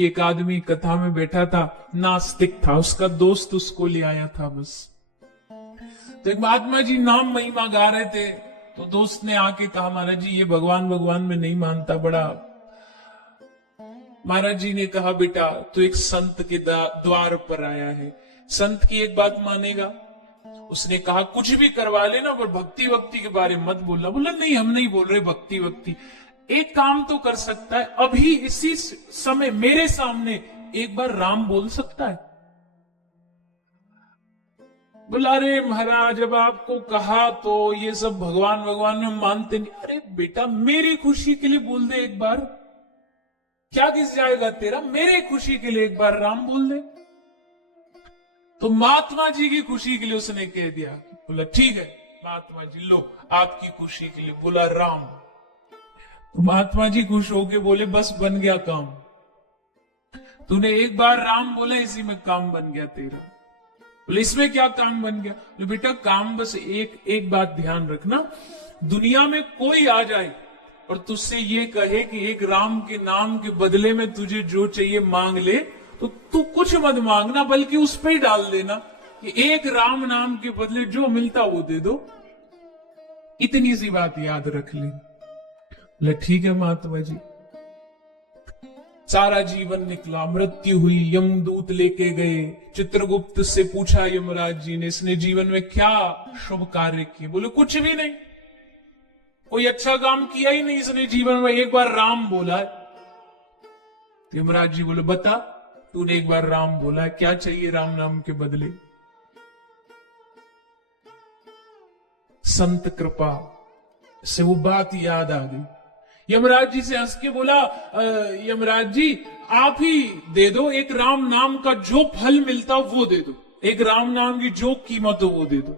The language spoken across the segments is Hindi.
एक आदमी कथा में बैठा था, नास्तिक था, उसका दोस्त उसको ले आया था बस। तो एक महात्मा जी नाम महिमा गा रहे थे, तो दोस्त ने आके कहा, महाराज जी ये भगवान भगवान में नहीं मानता बड़ा। महाराज जी ने कहा, बेटा तू एक संत के द्वार पर आया है, संत की एक बात मानेगा? उसने कहा, कुछ भी करवा लेना पर भक्ति वक्ति के बारे में मत बोलना। बोला, नहीं हम नहीं बोल रहे भक्ति वक्ति, एक काम तो कर सकता है, अभी इसी समय मेरे सामने एक बार राम बोल सकता है? बोला, अरे महाराज जब आपको कहा तो ये सब भगवान भगवान में मानते नहीं। अरे बेटा मेरी खुशी के लिए बोल दे एक बार, क्या किस जाएगा तेरा, मेरे खुशी के लिए एक बार राम बोल दे। तो महात्मा जी की खुशी के लिए उसने कह दिया। बोला ठीक है महात्मा जी, लो आपकी खुशी के लिए बोला राम। तो महात्मा जी खुश होके बोले, बस बन गया काम, तूने एक बार राम बोला इसी में काम बन गया तेरा। बोले इसमें क्या काम बन गया? बोले बेटा काम बस एक बात ध्यान रखना, दुनिया में कोई आ जाए और तुझसे ये कहे कि एक राम के नाम के बदले में तुझे जो चाहिए मांग ले, तो तू कुछ मत मांगना बल्कि उस पर ही डाल देना कि एक राम नाम के बदले जो मिलता वो दे दो। इतनी सी बात याद रख ले। बोले ठीक है महात्मा जी। सारा जीवन निकला, मृत्यु हुई, यमदूत लेके गए, चित्रगुप्त से पूछा यमराज जी ने, इसने जीवन में क्या शुभ कार्य किए? बोले कुछ भी नहीं, कोई अच्छा काम किया ही नहीं इसने जीवन में, एक बार राम बोला है। यमराज जी बोले बता, तूने एक बार राम बोला है, क्या चाहिए राम नाम के बदले? संत कृपा से वो बात याद आ गई। यमराज जी से हंस के बोला, यमराज जी आप ही दे दो, एक राम नाम का जो फल मिलता वो दे दो, एक राम नाम की जो कीमत हो वो दे दो।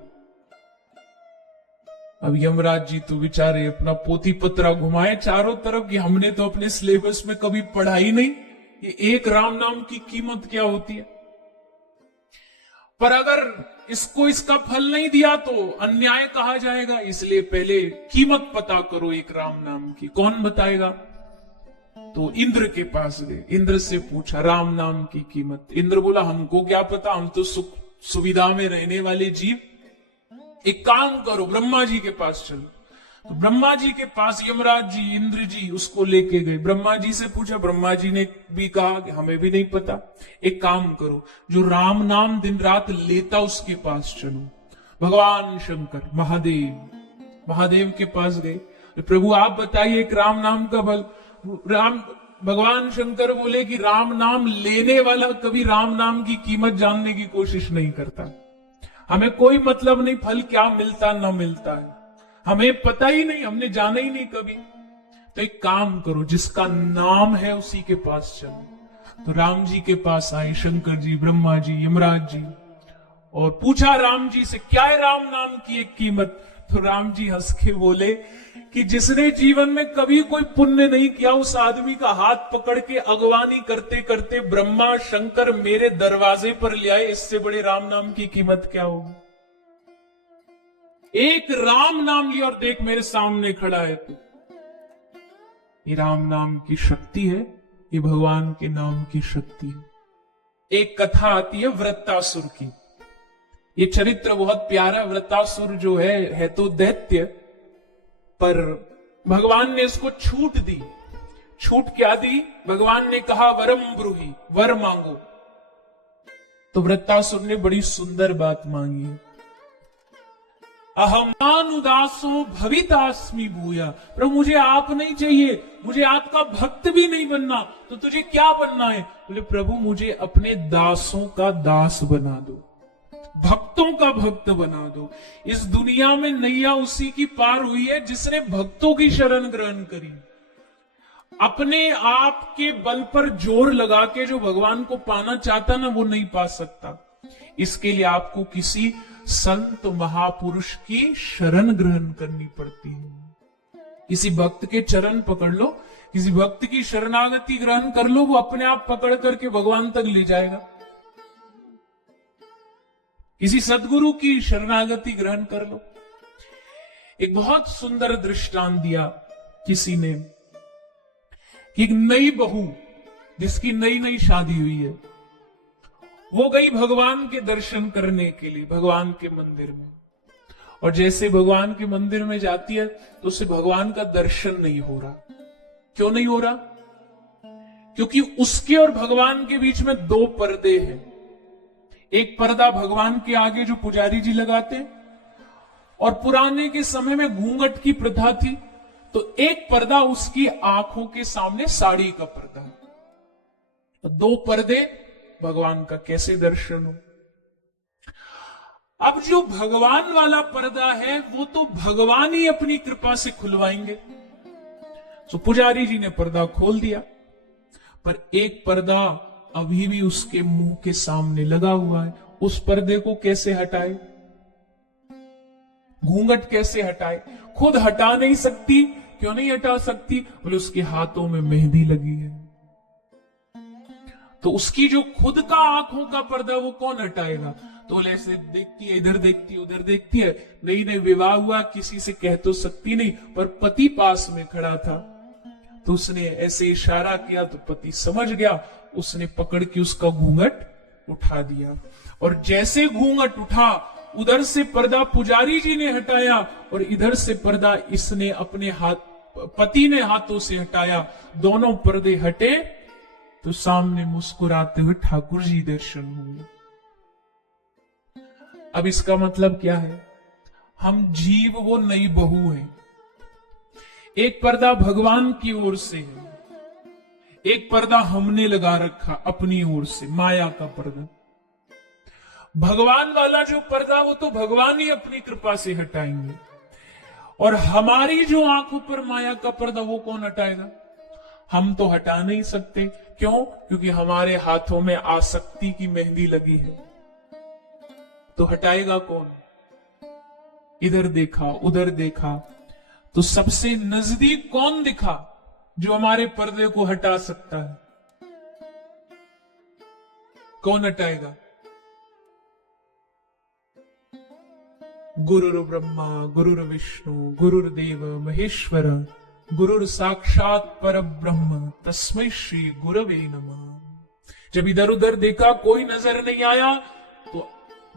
अब यमराज जी तो बेचारे अपना पोथी पत्रा घुमाए चारों तरफ कि हमने तो अपने सिलेबस में कभी पढ़ा ही नहीं ये एक राम नाम की कीमत क्या होती है, पर अगर इसको इसका फल नहीं दिया तो अन्याय कहा जाएगा, इसलिए पहले कीमत पता करो एक राम नाम की। कौन बताएगा? तो इंद्र के पास गए, इंद्र से पूछा राम नाम की कीमत। इंद्र बोला हमको क्या पता, हम तो सुख सुविधा में रहने वाले जीव, एक काम करो ब्रह्मा जी के पास चलो। तो ब्रह्मा जी के पास यमराज जी इंद्र जी उसको लेके गए, ब्रह्मा जी से पूछा, ब्रह्मा जी ने भी कहा कि हमें भी नहीं पता, एक काम करो जो राम नाम दिन रात लेता उसके पास चलो। भगवान शंकर महादेव के पास गए, प्रभु आप बताइए एक राम नाम का बल। भगवान शंकर बोले कि राम नाम लेने वाला कभी राम नाम की कीमत जानने की कोशिश नहीं करता, हमें कोई मतलब नहीं फल क्या मिलता ना मिलता है, हमें पता ही नहीं, हमने जाना ही नहीं कभी। तो एक काम करो जिसका नाम है उसी के पास चलो। तो राम जी के पास आए शंकर जी, ब्रह्मा जी, यमराज जी, और पूछा राम जी से क्या है राम नाम की एक कीमत? तो राम जी हंस के बोले कि जिसने जीवन में कभी कोई पुण्य नहीं किया उस आदमी का हाथ पकड़ के अगवानी करते करते ब्रह्मा शंकर मेरे दरवाजे पर ले आए, इससे बड़े राम नाम की कीमत क्या होगी? एक राम नाम लिया और देख मेरे सामने खड़ा है तू। ये राम नाम की शक्ति है, ये भगवान के नाम की शक्ति है। एक कथा आती है वृत्तासुर की, ये चरित्र बहुत प्यारा। वृत्तासुर जो है तो दैत्य, पर भगवान ने इसको छूट दी। छूट क्या दी? भगवान ने कहा वरम ब्रूहि, वर मांगो। तो वृत्तासुर ने बड़ी सुंदर बात मांगी है, अहमानुदासो भवितास्मि भूया। प्रभु मुझे आप नहीं चाहिए, मुझे आपका भक्त भी नहीं बनना, तो तुझे क्या बनना है? बोले प्रभु मुझे अपने दासों का दास बना दो, भक्तों का भक्त बना दो। इस दुनिया में नैया उसी की पार हुई है जिसने भक्तों की शरण ग्रहण करी। अपने आप के बल पर जोर लगा के जो भगवान को पाना चाहता ना वो नहीं पा सकता। इसके लिए आपको किसी संत महापुरुष की शरण ग्रहण करनी पड़ती है। किसी भक्त के चरण पकड़ लो, किसी भक्त की शरणागति ग्रहण कर लो, वो अपने आप पकड़ करके भगवान तक ले जाएगा। किसी सदगुरु की शरणागति ग्रहण कर लो। एक बहुत सुंदर दृष्टांत दिया किसी ने कि एक नई बहू जिसकी नई नई शादी हुई है, वो गई भगवान के दर्शन करने के लिए भगवान के मंदिर में। और जैसे भगवान के मंदिर में जाती है तो उसे भगवान का दर्शन नहीं हो रहा। क्यों नहीं हो रहा? क्योंकि उसके और भगवान के बीच में दो पर्दे हैं। एक पर्दा भगवान के आगे जो पुजारी जी लगाते हैं, और पुराने के समय में घूंघट की प्रथा थी, तो एक पर्दा उसकी आंखों के सामने साड़ी का पर्दा। तो दो पर्दे, भगवान का कैसे दर्शन हो? अब जो भगवान वाला पर्दा है वो तो भगवान ही अपनी कृपा से खुलवाएंगे। तो पुजारी जी ने पर्दा खोल दिया, पर एक पर्दा अभी भी उसके मुंह के सामने लगा हुआ है। उस पर्दे को कैसे हटाए? घूंघट कैसे हटाए? खुद हटा नहीं सकती। क्यों नहीं हटा सकती? बोले उसके हाथों में मेहंदी लगी है। तो उसकी जो खुद का आंखों का पर्दा वो कौन हटाएगा? तो ऐसे देखती है, इधर देखती है, उधर देखती है। नहीं विवाह हुआ, किसी से कह तो सकती नहीं, पर पति पास में खड़ा था तो उसने ऐसे इशारा किया तो पति समझ गया। उसने पकड़ के उसका घूंघट उठा दिया, और जैसे घूंघट उठा उधर से पर्दा पुजारी जी ने हटाया और इधर से पर्दा इसने अपने हाथ, पति ने हाथों से हटाया। दोनों पर्दे हटे तो सामने मुस्कुराते हुए ठाकुर जी दर्शन हुए। अब इसका मतलब क्या है? हम जीव वो नई बहू है। एक पर्दा भगवान की ओर से है, एक पर्दा हमने लगा रखा अपनी ओर से, माया का पर्दा। भगवान वाला जो पर्दा वो तो भगवान ही अपनी कृपा से हटाएंगे, और हमारी जो आंखों पर माया का पर्दा वो कौन हटाएगा? हम तो हटा नहीं सकते। क्यों? क्योंकि हमारे हाथों में आसक्ति की मेहंदी लगी है। तो हटाएगा कौन? इधर देखा, उधर देखा, तो सबसे नजदीक कौन दिखा जो हमारे पर्दे को हटा सकता है? कौन हटाएगा? गुरुर् ब्रह्मा गुरुर्विष्णु गुरुर्देव महेश्वर गुरुर साक्षात पर ब्रह्म तस्मै श्री गुरवे नमः। जब इधर उधर देखा कोई नजर नहीं आया तो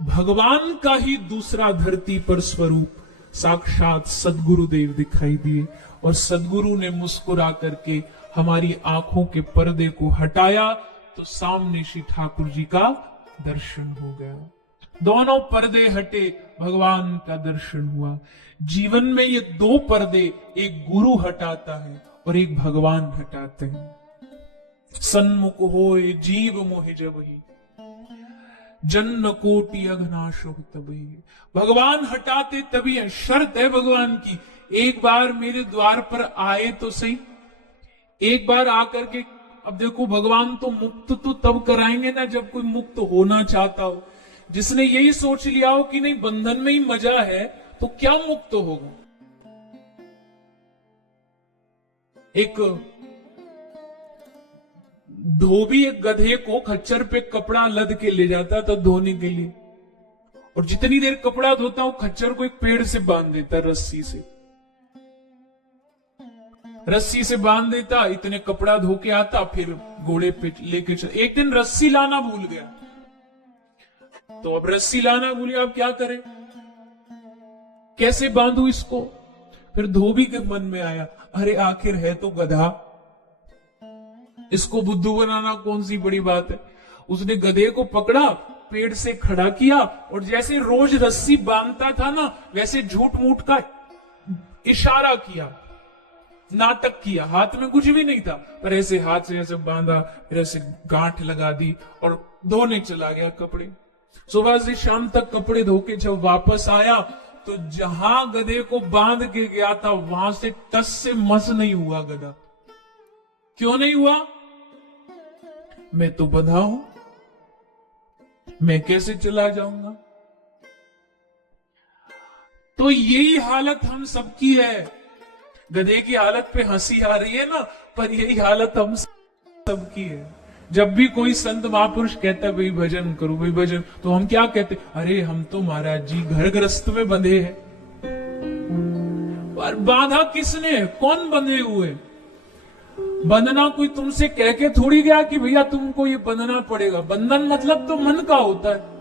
भगवान का ही दूसरा धरती पर स्वरूप साक्षात सदगुरुदेव दिखाई दिए, और सदगुरु ने मुस्कुरा करके हमारी आंखों के पर्दे को हटाया तो सामने श्री ठाकुर जी का दर्शन हो गया। दोनों पर्दे हटे, भगवान का दर्शन हुआ। जीवन में ये दो पर्दे, एक गुरु हटाता है और एक भगवान हटाते हैं। सन्मुख होए जीव मोहि जबहि, जन्म कोटि अघनाश तबहि। भगवान हटाते तभी है। शर्त है भगवान की, एक बार मेरे द्वार पर आए तो सही, एक बार आकर के। अब देखो भगवान तो मुक्त तो तब कराएंगे ना जब कोई मुक्त होना चाहता हो। जिसने यही सोच लिया हो कि नहीं बंधन में ही मजा है, तो क्या मुक्त होगा? एक धोबी एक गधे को खच्चर पे कपड़ा लद के ले जाता था धोने के लिए, और जितनी देर कपड़ा धोता वो खच्चर को एक पेड़ से बांध देता, रस्सी से बांध देता। इतने कपड़ा धो के आता, फिर घोड़े पे लेके चल। एक दिन रस्सी लाना भूल गया, तो अब रस्सी लाना भूल गया, अब क्या करे, कैसे बांधू इसको? फिर धोबी के मन में आया, अरे आखिर है तो गधा, इसको बुद्धू बनाना कौन सी बड़ी बात है। उसने गधे को पकड़ा, पेड़ से खड़ा किया, और जैसे रोज रस्सी बांधता था ना, वैसे झूठ मूठ का इशारा किया, नाटक किया। हाथ में कुछ भी नहीं था, पर ऐसे हाथ से ऐसे बांधा, फिर ऐसे गांठ लगा दी और धोने चला गया कपड़े। सुबह से शाम तक कपड़े धो के जब वापस आया तो जहां गधे को बांध के गया था वहां से टस से मस नहीं हुआ गधा। क्यों नहीं हुआ? मैं तो बंधा हूं, मैं कैसे चला जाऊंगा? तो यही हालत हम सबकी है। गधे की हालत पे हंसी आ रही है ना, पर यही हालत हम सबकी है। जब भी कोई संत महापुरुष कहता है भाई भजन करो, भाई भजन, तो हम क्या कहते? अरे हम तो महाराज जी घर गृहस्थ में बंधे हैं। पर बाधा किसने? कौन बंधे हुए? बंधना कोई तुमसे कह के थोड़ी गया कि भैया तुमको ये बंधना पड़ेगा। बंधन मतलब तो मन का होता है।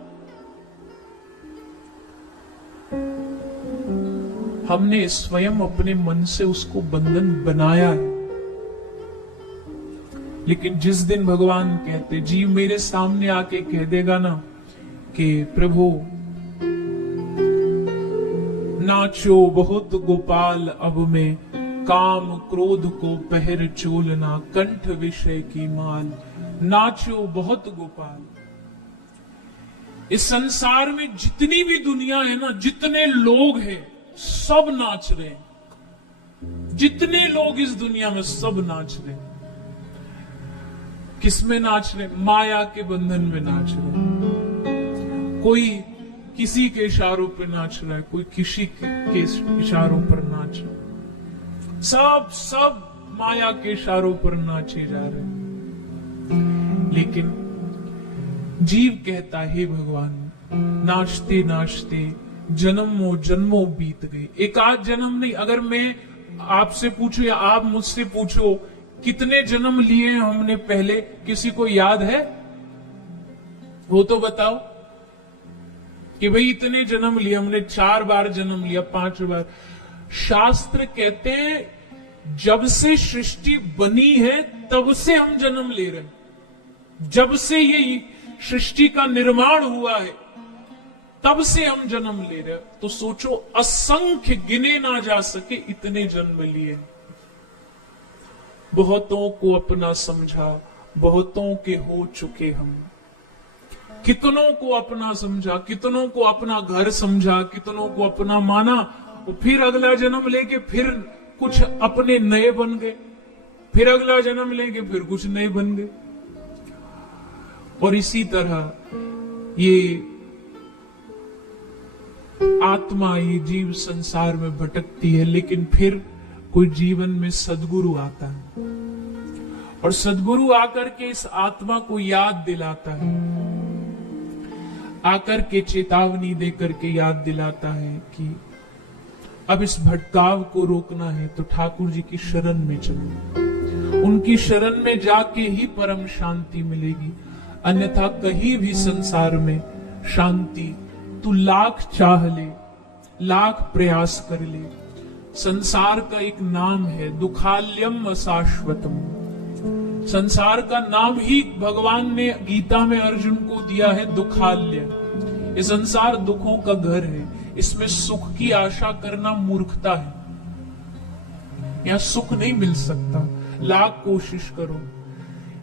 हमने स्वयं अपने मन से उसको बंधन बनाया है। लेकिन जिस दिन भगवान कहते, जीव मेरे सामने आके कह देगा ना कि प्रभु नाचो बहुत गोपाल अब में, काम क्रोध को पहर चोलना, कंठ विषय की माल, नाचो बहुत गोपाल। इस संसार में जितनी भी दुनिया है ना, जितने लोग हैं सब नाच रहे हैं। जितने लोग इस दुनिया में सब नाच रहे हैं। किसमें नाच रहे? माया के बंधन में नाच रहे। कोई किसी के इशारों पर नाच रहा है, कोई किसी के इशारों पर नाच रहा है। सब माया के इशारों पर नाचे जा रहे हैं। लेकिन जीव कहता है भगवान, नाचते नाचते जन्मों जन्मों बीत गए। एक आध जन्म नहीं। अगर मैं आपसे पूछूं या आप मुझसे पूछो कितने जन्म लिए हमने पहले, किसी को याद है? वो तो बताओ कि भाई इतने जन्म लिए हमने, 4 बार जन्म लिया, 5 बार। शास्त्र कहते हैं जब से सृष्टि बनी है तब से हम जन्म ले रहे हैं। जब से ये सृष्टि का निर्माण हुआ है तब से हम जन्म ले रहे हैं। तो सोचो, असंख्य गिने ना जा सके इतने जन्म लिए। बहुतों को अपना समझा, बहुतों के हो चुके हम। कितनों को अपना समझा, कितनों को अपना घर समझा, कितनों को अपना माना, और फिर अगला जन्म लेके फिर कुछ अपने नए बन गए, फिर अगला जन्म लेके फिर कुछ नए बन गए। और इसी तरह ये आत्मा, ये जीव संसार में भटकती है। लेकिन फिर कोई जीवन में सद्गुरु आता है और सद्गुरु आकर के इस आत्मा को याद दिलाता है, आकर के चेतावनी देकर के याद दिलाता है कि अब इस भटकाव को रोकना है तो ठाकुर जी की शरण में चलो। उनकी शरण में जाके ही परम शांति मिलेगी, अन्यथा कहीं भी संसार में शांति तू लाख चाह ले, लाख प्रयास कर ले। संसार का एक नाम है दुखाल्यम अशाश्वतम। संसार का नाम ही भगवान ने गीता में अर्जुन को दिया है, दुखाल्य। ये संसार दुखों का घर है। इसमें सुख की आशा करना मूर्खता है। यहां सुख नहीं मिल सकता, लाख कोशिश करो।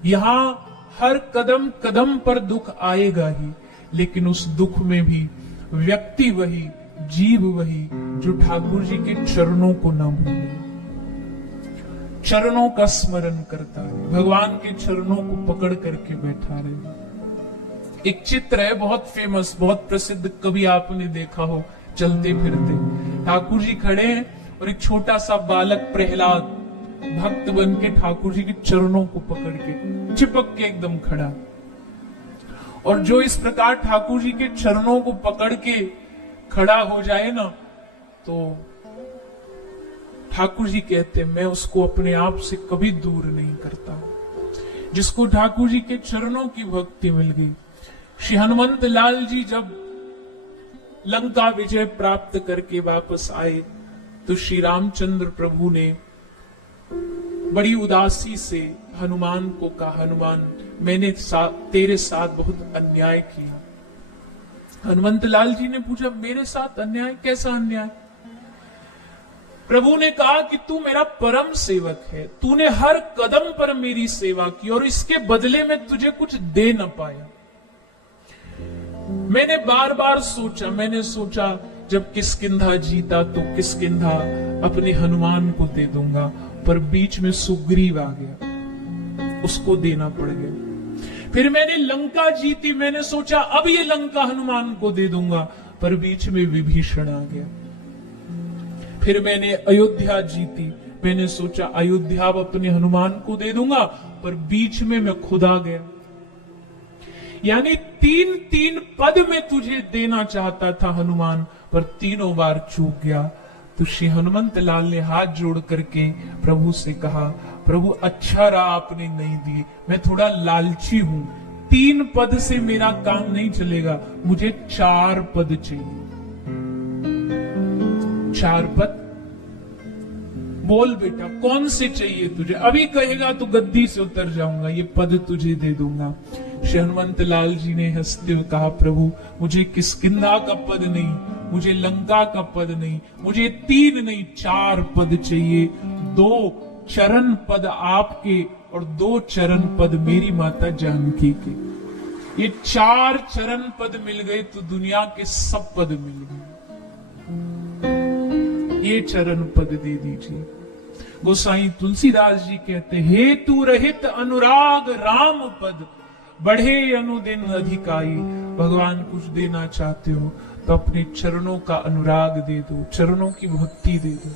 यहां हर कदम कदम पर दुख आएगा ही, लेकिन उस दुख में भी व्यक्ति वही, जीव वही जो ठाकुर जी के चरणों को न भूले, चरणों का स्मरण करता है, भगवान के चरणों को पकड़ करके बैठा रहे। एक चित्र है बहुत फेमस, बहुत प्रसिद्ध, कभी आपने देखा हो, चलते फिरते ठाकुर जी खड़े हैं और एक छोटा सा बालक प्रहलाद भक्त बन के ठाकुर जी के चरणों को पकड़ के चिपक के एकदम खड़ा। और जो इस प्रकार ठाकुर जी के चरणों को पकड़ के खड़ा हो जाए ना, तो ठाकुर जी कहते मैं उसको अपने आप से कभी दूर नहीं करता। जिसको ठाकुर जी के चरणों की भक्ति मिल गई। श्री हनुमंत लाल जी जब लंका विजय प्राप्त करके वापस आए तो श्री रामचंद्र प्रभु ने बड़ी उदासी से हनुमान को कहा, हनुमान मैंने तेरे साथ बहुत अन्याय किया। हनुमंत लाल जी ने पूछा, मेरे साथ अन्याय? कैसा अन्याय? प्रभु ने कहा कि तू मेरा परम सेवक है, तूने हर कदम पर मेरी सेवा की और इसके बदले में तुझे कुछ दे न पाया। मैंने बार बार सोचा, मैंने सोचा जब किष्किंधा जीता तो किष्किंधा अपने हनुमान को दे दूंगा, पर बीच में सुग्रीव आ गया, उसको देना पड़ गया। फिर मैंने लंका जीती, मैंने सोचा अब ये लंका हनुमान को दे दूंगा, पर बीच में विभीषण आ गया। फिर मैंने अयोध्या जीती, मैंने सोचा अयोध्या अपने हनुमान को दे दूंगा, पर बीच में मैं खुद आ गया। यानी 3 पद में तुझे देना चाहता था हनुमान, पर तीनों बार चूक गया। तो श्री हनुमंत लाल ने हाथ जोड़ करके प्रभु से कहा, प्रभु अच्छा रहा आपने नहीं दिए, मैं थोड़ा लालची हूं, 3 पद से मेरा काम नहीं चलेगा, मुझे 4 पद चाहिए। 4 पद? बोल बेटा कौन से चाहिए तुझे? अभी कहेगा तो गद्दी से उतर जाऊंगा, ये पद तुझे दे दूंगा। श्री हनुमंत लाल जी ने हंसते हुए कहा, प्रभु मुझे किष्किंधा का पद नहीं, मुझे लंका का पद नहीं, मुझे 3 नहीं 4 पद चाहिए। 2 चरण पद आपके और 2 चरण पद मेरी माता जानकी के। ये 4 चरण पद मिल गए तो दुनिया के सब पद मिल गए। ये चरण पद दे दीजिए। गोसाई तुलसीदास जी कहते, हेतु रहित अनुराग राम पद, बढ़े अनुदिन अधिकाई। भगवान कुछ देना चाहते हो तो अपने चरणों का अनुराग दे दो, चरणों की भक्ति दे दो।